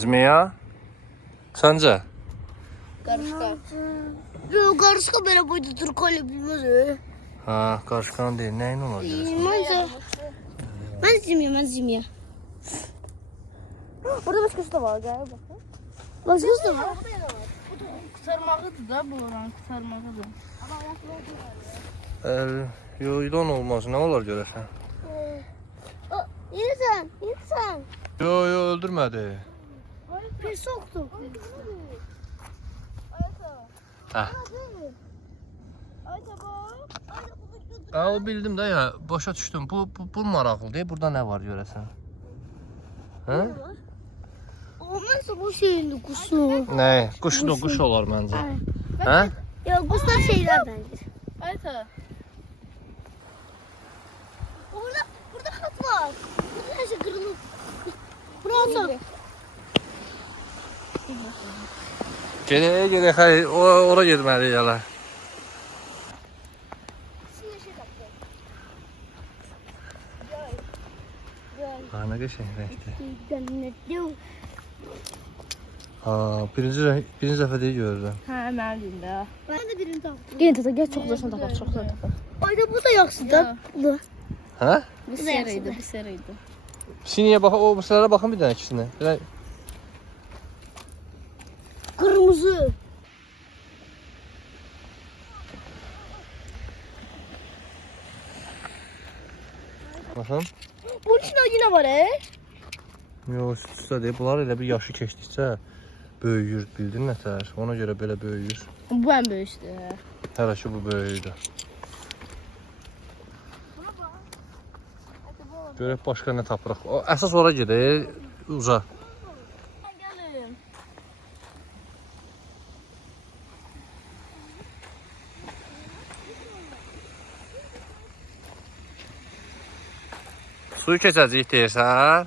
Zmiya? Sence? Qarışqa. Yox, qarışqa belə boyda turqayla bilməz. Ha, qarışqan deyil. Nəyin olur görəsən? Mən zimiyə. Burada başqası da var, gəl baxın. Başqası da var. Qısarmağıdır da bu oran, qısarmağıdır. Yoydan olmaz. Nə olar görəsən? İnsan. Yo, öldürmədi. Bir soxdu. Hə. O bildim də ya, başa düşdüm. Bu maraqlı deyil. Burada nə var görəsən? Hə? Olmazsa bu şeyin quşu. Nə? Quş olar məncə. Hə? Yox, quşlar şeylərdəndir. Ayta. Burada xat var. Burada hər şey qırılıb. Burası. Gedək, xəy, ora getməliyik hələ. Ha, nə qəşəng rəngdir. Ha, birinci dəfə deyil görürəm. Hə, mənim də. Mən də birini tapdım. Gəlin tata, gəl çoxdaşına tapaq, çoxdan tapaq. Ayda bu da yaxşıdır. Bu. Hə? Bu seriydi, bu seriydi. Siniyə bax, o sırlara baxın bir dənə ikisinə. Qırmızı. Baxın. Bunun içində yine var Yox, üstə deyil. Bunlar elə bir yaşı keçdikcə böyüyür, bildin nətər? Ona görə belə böyüyür. Bu ən böyükdür. Hələ ki bu böyüdü. Görək başqa nə tapırıq. Əsas ora gedək, uca. Gəlin. Suyu keçəcəyik deyirsən?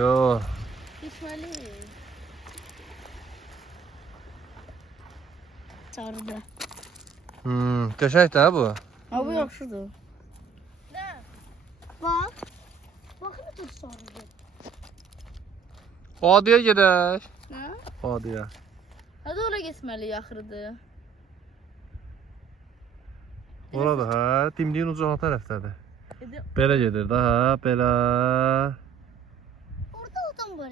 Yox. Keçməli. Sarıda. Qəşəng də bu. Ha, bu yaxşıdır. Bak. Bakın da sarıda. Vadiyə gedək. Nə? Vadiyə. Hadi ora getməli axırıdır. Orada hə, dimdiyin ucu o tərəfdədir. Edə Belə gedir də hə, belə. Orada adam var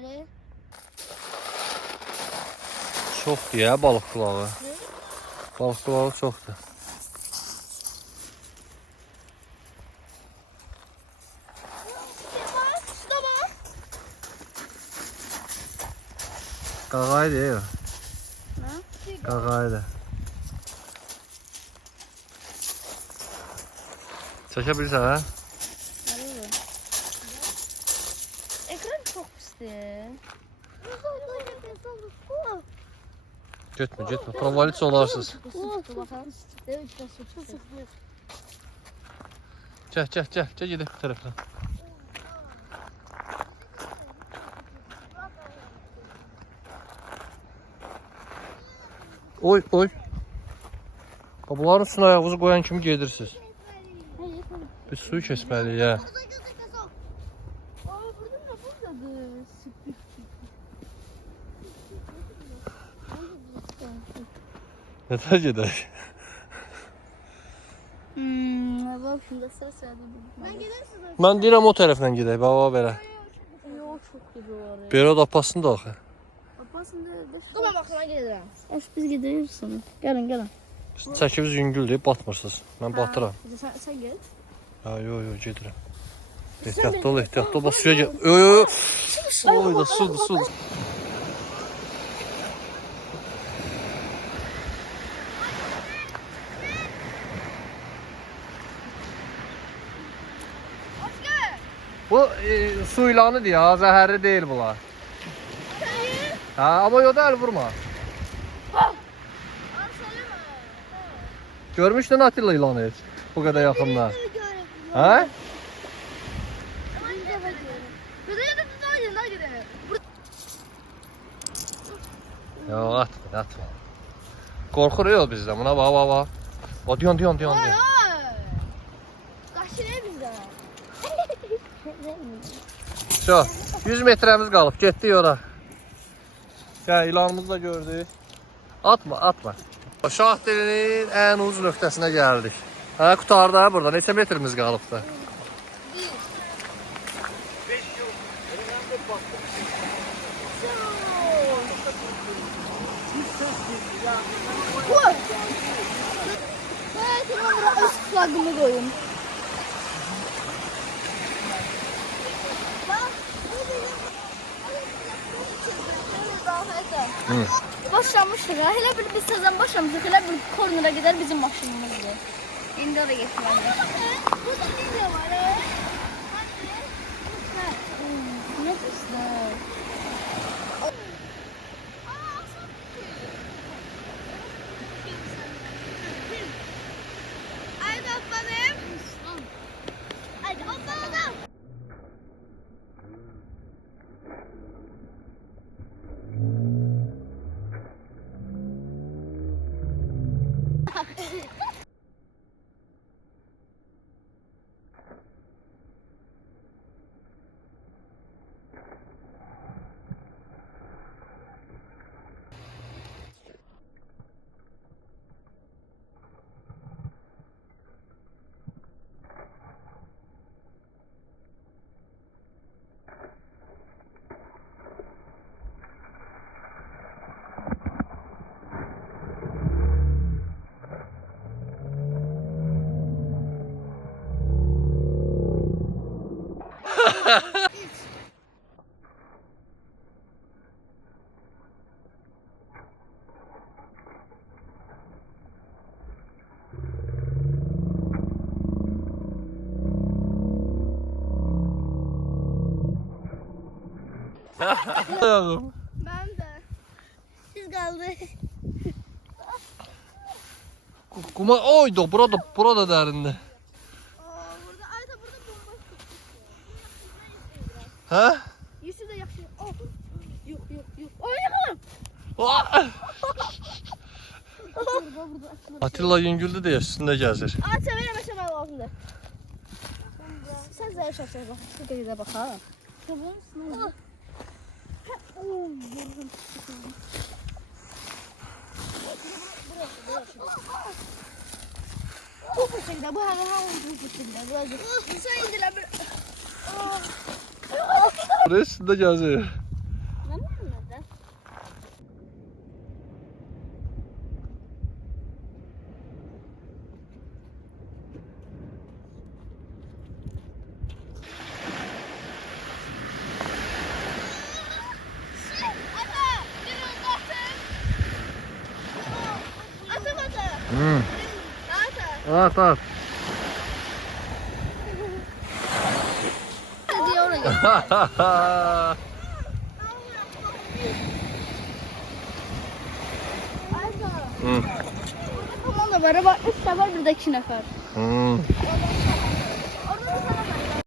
Çoxdur ya balıq qulağı. Balıq qulağı çoxdur. Qağaydı ya. Qağaydı. Çəkə bilirsən hə? ekran çox pisdir. Getmə. Provalit olarsınız. Gəl gedək bu tərəfdən. Oy. Bunların üstünə ayağınızı qoyan kimi gedirsiniz. Biz suyu keçməliyik ya. Nətər gedək? Bak şimdi sıra Mən deyirəm o tərəfdən gedək, baba belə. Yox, çox güzel var. Belə də apasın da axı. Apasında da Dur ben bakıma gelirəm. biz gedirik sonra. Gəlin. Çəkimiz yüngüldür, batmırsınız. Mən batıram. Sən get. Ha, yo, gedirəm. Ehtiyatlı ol. Bax suya gel. Yo. Oy da sudur. Bu su ilanıdır ya, zəhərli deyil bunlar. Ha, amma yoda əl vurma. Görmüşdün Atilla ilanı heç? Bu qədər yaxından. Ha? Yox, atma. Qorxur ya o bizdən. Buna bax. O diyon. Kaçırıyor bizden. Çok. 100 metremiz qalıb. Getdik ora. Gəl, ilanımızı da gördük. Atma, atma. Şah dilinin ən uc nöqtəsinə gəldik. Hə, qutardı ha burada. Neçə metrimiz qalıbdı? Flagımı koyun. Başlamıştık ha. Hele bir biz sezon başlamıştık. Hele bir kornera gider bizim maşınımızdı. İndi oraya getirmeliyiz. Burada ne var ha? Ne güzel. Haydi atladım. Haydi atladım. Ayağım. Ben de. Siz kaldı. Kuma oydu. Burada dərində. Burada ayda burada bomba. Hə? Yüzü de yaxşı. Oh. Yok yok yok. Ay yıkalım. Atilla yüngüldü deyə üstündə gəzir. Ay severim aşağı altında. Sen de yaşasın bak. Şu denize bak ha. Tamam. Bu şekilde bu hemen bu şekilde. Bu sen indiler bir. Buraya üstündə gəzir. Ne anladın? At at. Tamam da beraber 3 sefer bir de 2 nefer.